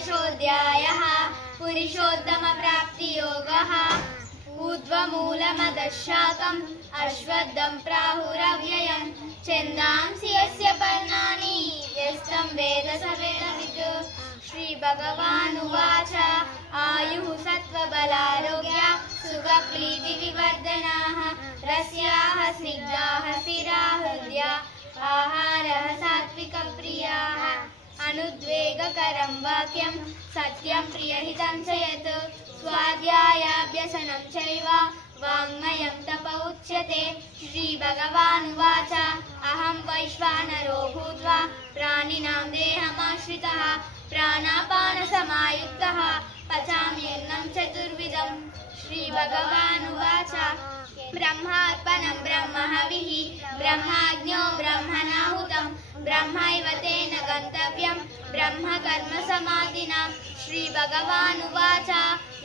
षोडशोऽध्यायः पुरुषोत्तमप्राप्तियोगः ऊर्ध्वमूलमदशाकम् अश्वत्थं प्राहुरव्ययम् छन्दांसि यस्य पर्णानि यस्तं वेद स वेदवित्। श्रीभगवानुवाच आयुः सत्त्वबलारोग्य सुखप्रीतिविवर्धनाः रस्याः स्निग्धाः स्थिराः हृदया आहारः सात्विकप्रियाः अनुद्वेगकरं वाक्यं सत्यं प्रियहितं च यत् स्वाध्यायाभ्यसनं चैव वाङ्मयं तप उच्यते। श्रीभगवानुवाच अहं वैश्वानरो भूत्वा प्राणिनां देहमाश्रितः प्राणापानसमायुक्तः पचाम्यन्नं चतुर्विधम्। श्रीभगवानुवाच ब्रह्मार्पणं ब्रह्महविः ब्रह्माग्न्यो ब्रह्मणाहुतं ब्रह्मैव तेन गन्तव्यं ब्रह्मकर्मसमाधिना। श्रीभगवानुवाच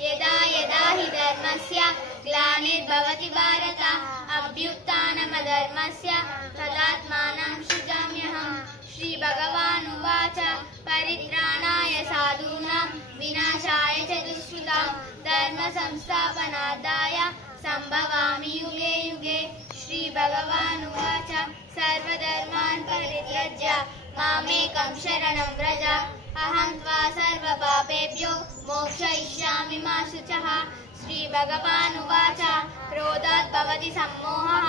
यदा यदा हि धर्मस्य ग्लानिर्भवति भारत अभ्युत्थानमधर्मस्य तदात्मानं सृजाम्यहम्। श्रीभगवानुवाच परित्राणाय साधूनां विनाशाय च दुष्कृतां धर्मसंस्थापनार्थाय सम्भवामि युगे युगे। श्रीभगवानुवाच सर्वधर्मान् परित्यज्य मामेकं शरणं व्रज अहं त्वा सर्वपापेभ्यो मोक्षयिष्यामि मा शुचः। श्रीभगवानुवाच क्रोधात् भवति सम्मोहः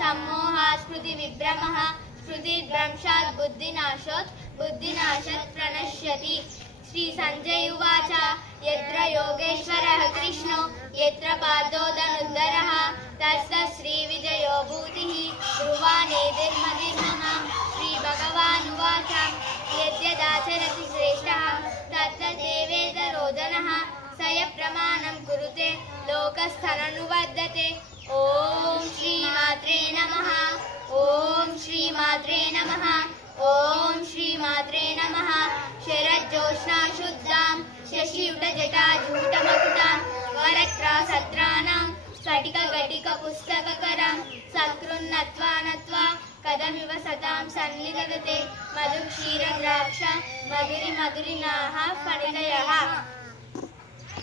सम्मोहात् स्मृतिविभ्रमः स्मृतिभ्रंशात् बुद्धिनाशात् बुद्धिनाशात् प्रणश्यति। श्रीसञ्जय उवाच यत्र योगेश्वरः कृष्णो यत्र पार्थो धनुर्धरः तत्र श्रीविजयो भूतिः ध्रुवानेतिर्मतिर्मम। श्रीभगवानुवाच यद्यदाचरति श्रेष्ठः तत्र देवेतरो जनः स यः प्रमाणं कुरुते लोकस्थननुवर्धते। ॐ श्रीमात्रे नमः। ॐ श्रीमात्रे नमः। ॐ श्रीमात्रे नमः। शरज्योत्स्ना शुद्धां शशियुटजटाजूटमकुटां वरत्रासत्राणां स्फटिकघटिकपुस्तककरां सत्कृन्नत्वा नत्वा कदमिव सतां सन्निधत्ते मधुक्षीरद्राक्ष मधुरिमधुरिणाः फणितयः।